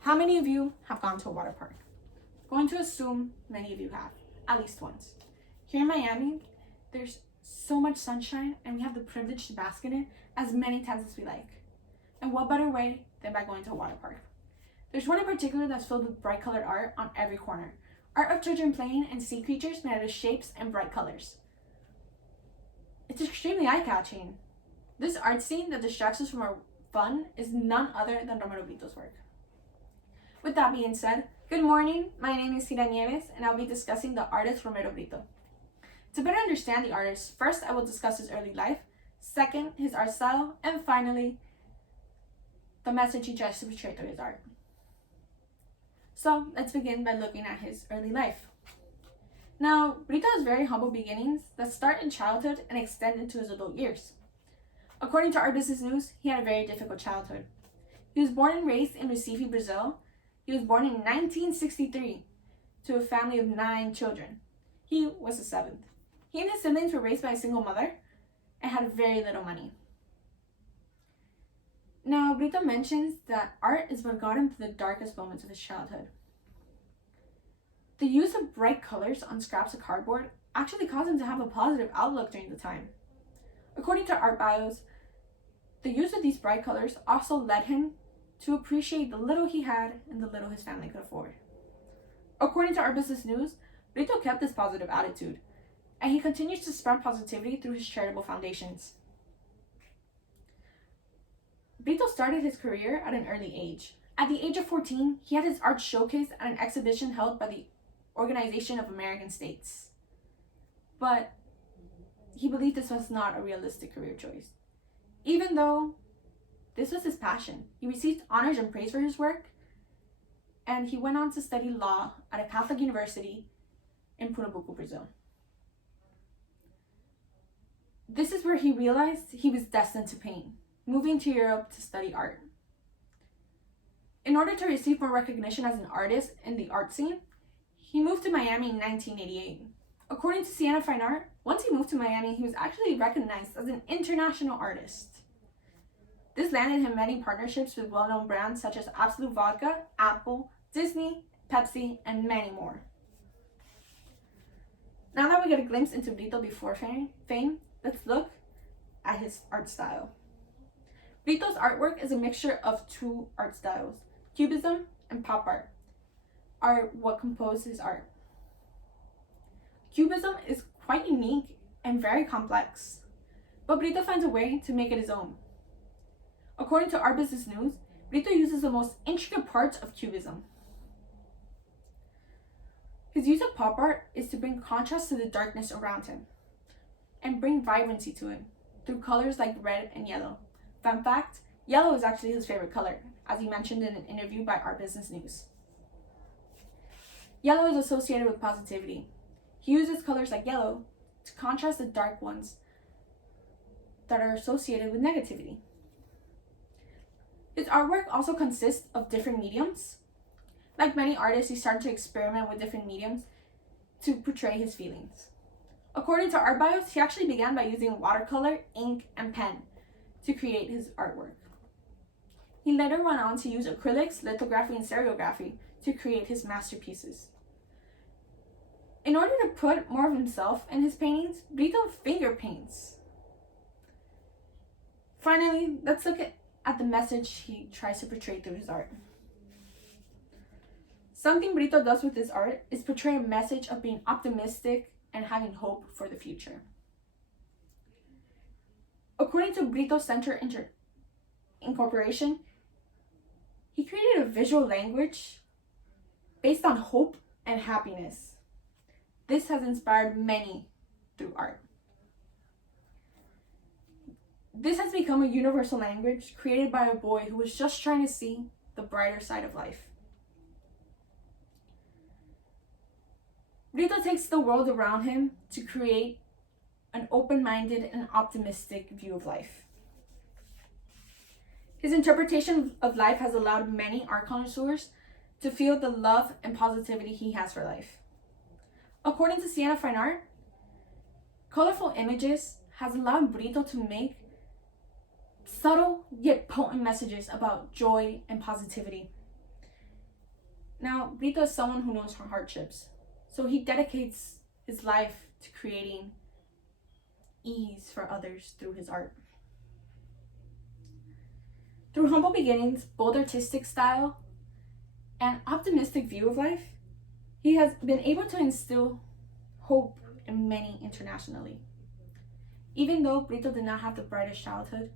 How many of you have gone to a water park? Going to assume many of you have, at least once. Here in Miami, there's so much sunshine and we have the privilege to bask in it as many times as we like. And what better way than by going to a water park? There's one in particular that's filled with bright colored art on every corner. Art of children playing and sea creatures made out of shapes and bright colors. It's extremely eye-catching. This art scene that distracts us from our fun is none other than Romero Britto's work. With that being said, good morning, my name is Cira Nieves and I'll be discussing the artist Romero Britto. To better understand the artist, first I will discuss his early life, second, his art style, and finally, the message he tries to portray through his art. So let's begin by looking at his early life. Now, Britto has very humble beginnings that start in childhood and extend into his adult years. According to Our Business News, he had a very difficult childhood. He was born and raised in Recife, Brazil. He was born in 1963 to a family of 9 children. He was the 7th. He and his siblings were raised by a single mother and had very little money. Now, Britto mentions that art is what got him through the darkest moments of his childhood. The use of bright colors on scraps of cardboard actually caused him to have a positive outlook during the time. According to art bios, the use of these bright colors also led him to appreciate the little he had and the little his family could afford. According to Our Business News, Britto kept this positive attitude, and he continues to spread positivity through his charitable foundations. Britto started his career at an early age. At the age of 14, he had his art showcased at an exhibition held by the Organization of American States. But he believed this was not a realistic career choice. Even though this was his passion, he received honors and praise for his work, and he went on to study law at a Catholic university in Pernambuco, Brazil. This is where he realized he was destined to paint, moving to Europe to study art. In order to receive more recognition as an artist in the art scene, he moved to Miami in 1988. According to Siena Fine Art, once he moved to Miami, he was actually recognized as an international artist. This landed him many partnerships with well-known brands such as Absolut Vodka, Apple, Disney, Pepsi, and many more. Now that we get a glimpse into Britto before fame, let's look at his art style. Britto's artwork is a mixture of 2 art styles, Cubism and pop art, are what compose his art. Cubism is quite unique and very complex, but Britto finds a way to make it his own. According to Our Business News, Britto uses the most intricate parts of Cubism. His use of pop art is to bring contrast to the darkness around him and bring vibrancy to it through colors like red and yellow. Fun fact, yellow is actually his favorite color, as he mentioned in an interview by Our Business News. Yellow is associated with positivity. He uses colors like yellow to contrast the dark ones that are associated with negativity. His artwork also consists of different mediums. Like many artists, he started to experiment with different mediums to portray his feelings. According to art bios, he actually began by using watercolor, ink, and pen to create his artwork. He later went on to use acrylics, lithography, and serigraphy to create his masterpieces. In order to put more of himself in his paintings, Britto finger paints. Finally, let's look at the message he tries to portray through his art. Something Britto does with his art is portray a message of being optimistic and having hope for the future. According to Britto Center Incorporation, he created a visual language based on hope and happiness. This has inspired many through art. This has become a universal language created by a boy who was just trying to see the brighter side of life. Britto takes the world around him to create an open-minded and optimistic view of life. His interpretation of life has allowed many art connoisseurs to feel the love and positivity he has for life. According to Siena Fine Art, colorful images has allowed Britto to make subtle yet potent messages about joy and positivity. Now, Britto is someone who knows her hardships, so he dedicates his life to creating ease for others through his art. Through humble beginnings, bold artistic style, and optimistic view of life, he has been able to instill hope in many internationally. Even though Britto did not have the brightest childhood,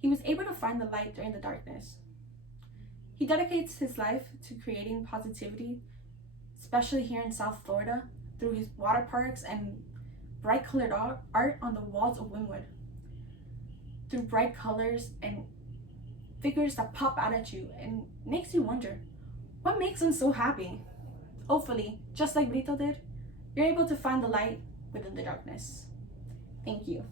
he was able to find the light during the darkness. He dedicates his life to creating positivity, especially here in South Florida, through his water parks and bright colored art on the walls of Wynwood. Through bright colors and figures that pop out at you and makes you wonder, what makes them so happy? Hopefully, just like Britto did, you're able to find the light within the darkness. Thank you.